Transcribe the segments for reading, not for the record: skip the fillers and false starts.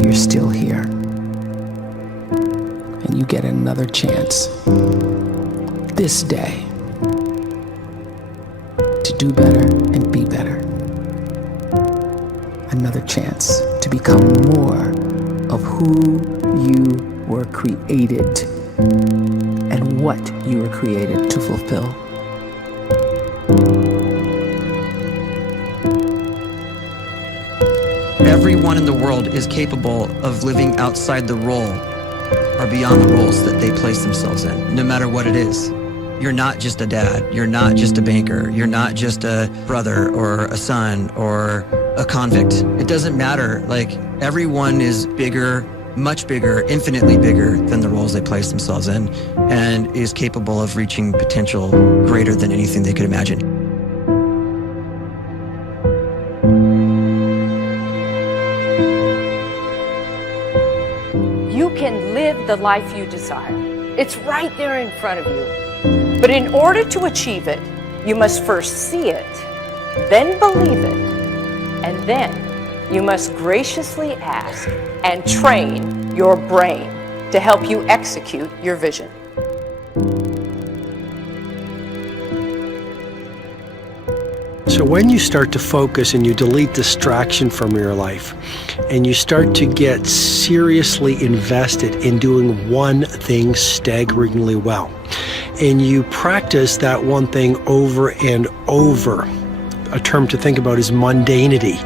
you're still here. And you get another chance this day to do better and be better. Another chance to become more of who you were created and what you were created to fulfill. Everyone in the world is capable of living outside the role or beyond the roles that they place themselves in, no matter what it is. You're not just a dad, you're not just a banker, you're not just a brother or a son or a convict. It doesn't matter. Like, everyone is bigger, much bigger, infinitely bigger than the roles they place themselves in, and is capable of reaching potential greater than anything they could imagine. You can live the life you desire. It's right there in front of you. But in order to achieve it, you must first see it, then believe it, and then you must graciously ask and train your brain to help you execute your vision. So when you start to focus and you delete distraction from your life, and you start to get seriously invested in doing one thing staggeringly well, and you practice that one thing over and over, a term to think about is mundanity.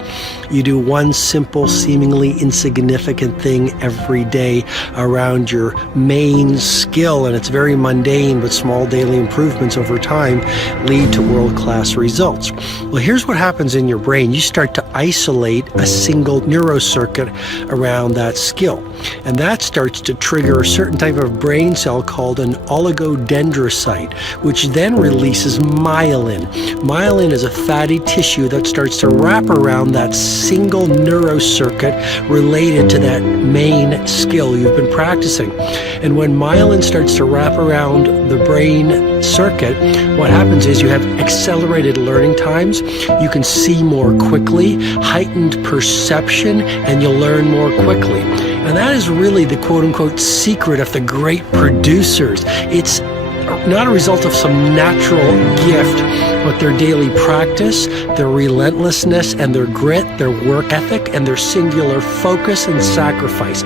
You do one simple, seemingly insignificant thing every day around your main skill, and it's very mundane, but small daily improvements over time lead to world-class results. Well, here's what happens in your brain. You start to isolate a single neurocircuit around that skill, and that starts to trigger a certain type of brain cell called an oligodendrocyte, which then releases myelin. Myelin is a fatty tissue that starts to wrap around that single neurocircuit related to that main skill you've been practicing. And when myelin starts to wrap around the brain circuit, what happens is you have accelerated learning times, you can see more quickly, heightened perception, and you'll learn more quickly. And that is really the quote-unquote secret of the great producers. It's not a result of some natural gift, but their daily practice, their relentlessness and their grit, their work ethic, and their singular focus and sacrifice.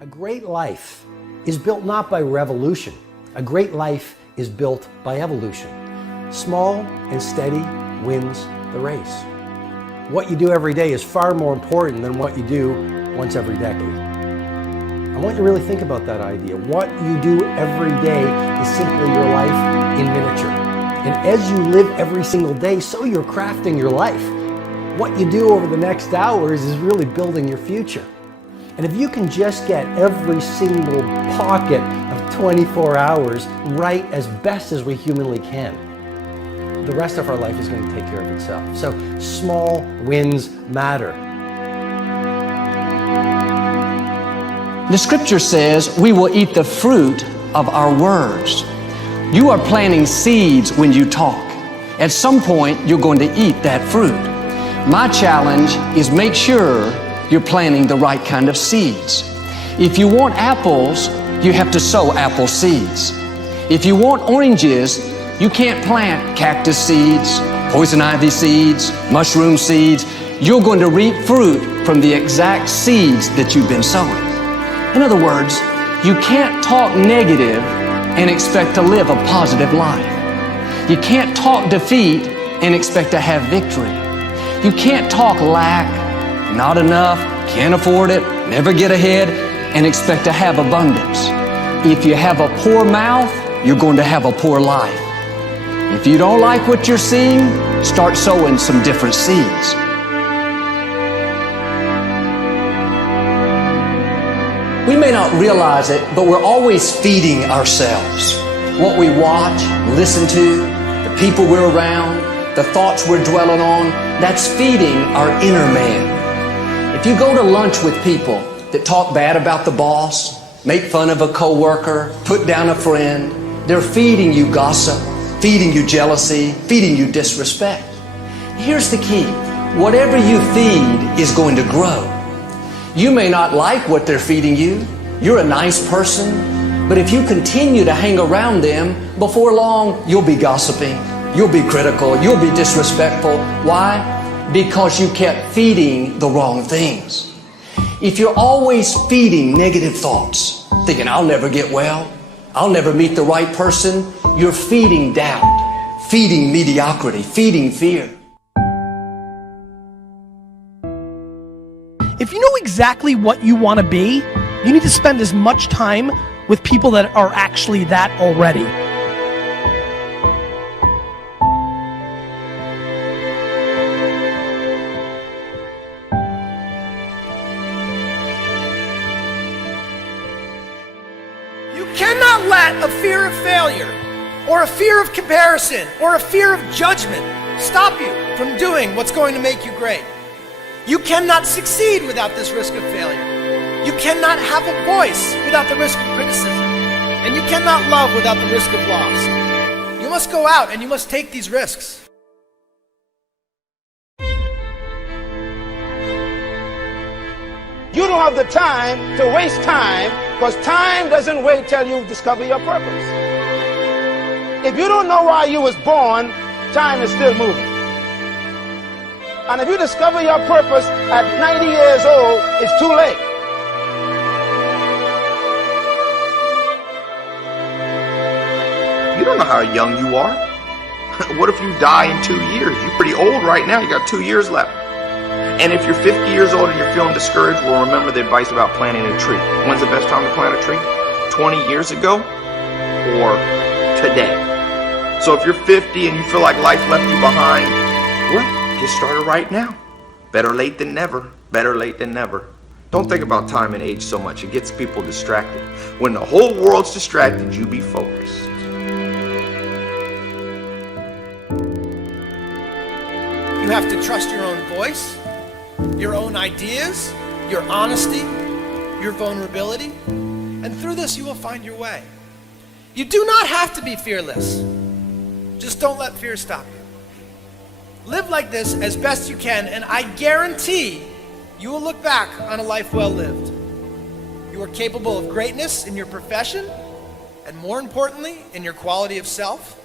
A great life is built not by revolution. A great life is built by evolution. Small and steady wins the race. What you do every day is far more important than what you do once every decade. I want you to really think about that idea. What you do every day is simply your life in miniature. And as you live every single day, so you're crafting your life. What you do over the next hours is really building your future. And if you can just get every single pocket of 24 hours right as best as we humanly can, the rest of our life is going to take care of itself. So small wins matter. The scripture says we will eat the fruit of our words. You are planting seeds when you talk. At some point, you're going to eat that fruit. My challenge is make sure you're planting the right kind of seeds. If you want apples, you have to sow apple seeds. If you want oranges, you can't plant cactus seeds, poison ivy seeds, mushroom seeds. You're going to reap fruit from the exact seeds that you've been sowing. In other words, you can't talk negative and expect to live a positive life. You can't talk defeat and expect to have victory. You can't talk lack, not enough, can't afford it, never get ahead, and expect to have abundance. If you have a poor mouth, you're going to have a poor life. If you don't like what you're seeing, start sowing some different seeds. We may not realize it, but we're always feeding ourselves. What we watch, listen to, the people we're around, the thoughts we're dwelling on, that's feeding our inner man. If you go to lunch with people that talk bad about the boss, make fun of a coworker, put down a friend. They're feeding you gossip, feeding you jealousy, feeding you disrespect. Here's the key. Whatever you feed is going to grow. You may not like what they're feeding you. You're a nice person, but if you continue to hang around them, before long, you'll be gossiping, you'll be critical, you'll be disrespectful. Why? Because you kept feeding the wrong things. If you're always feeding negative thoughts, thinking, I'll never get well, I'll never meet the right person, you're feeding doubt, feeding mediocrity, feeding fear. If you know exactly what you want to be, you need to spend as much time with people that are actually that already. You cannot let a fear of failure, or a fear of comparison, or a fear of judgment stop you from doing what's going to make you great. You cannot succeed without this risk of failure. You cannot have a voice without the risk of criticism. And you cannot love without the risk of loss. You must go out and you must take these risks. You don't have the time to waste time, because time doesn't wait till you discover your purpose. If you don't know why you was born, time is still moving. And if you discover your purpose at 90 years old, it's too late. You don't know how young you are. What if you die in 2 years? You're pretty old right now. You got 2 years left. And if you're 50 years old and you're feeling discouraged, well, remember the advice about planting a tree. When's the best time to plant a tree? 20 years ago or today? So if you're 50 and you feel like life left you behind, well, get started right now. Better late than never. Better late than never. Don't think about time and age so much. It gets people distracted. When the whole world's distracted, you be focused. You have to trust your own voice, your own ideas, your honesty, your vulnerability, and through this you will find your way. You do not have to be fearless. Just don't let fear stop you. Live like this as best you can, and I guarantee you will look back on a life well lived. You are capable of greatness in your profession, and more importantly, in your quality of self.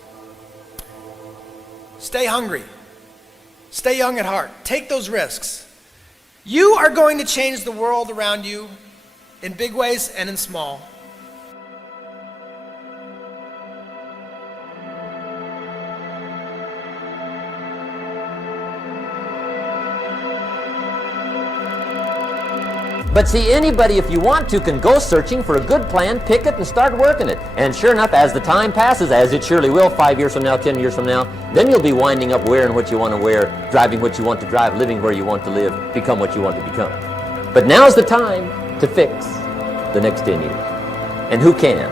Stay hungry. Stay young at heart. Take those risks. You are going to change the world around you in big ways and in small. But see, anybody, if you want to, can go searching for a good plan, pick it, and start working it. And sure enough, as the time passes, as it surely will 5 years from now, 10 years from now, then you'll be winding up wearing what you want to wear, driving what you want to drive, living where you want to live, become what you want to become. But now's the time to fix the next 10 years. And who can?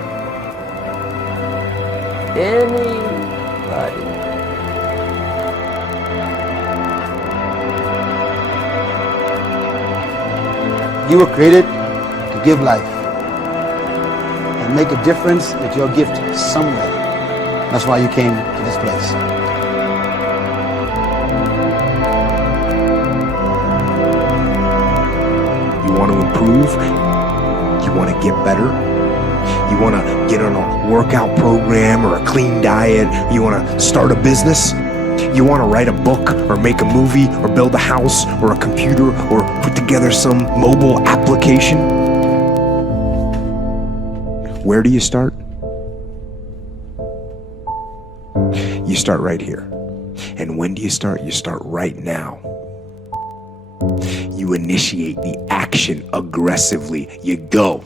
Anybody. You were created to give life and make a difference with your gift somewhere. That's why you came to this place. You want to improve? You want to get better? You want to get on a workout program or a clean diet? You want to start a business? You want to write a book or make a movie or build a house or a computer or put together some mobile application? Where do you start? You start right here. And when do you start? You start right now. You initiate the action aggressively. You go.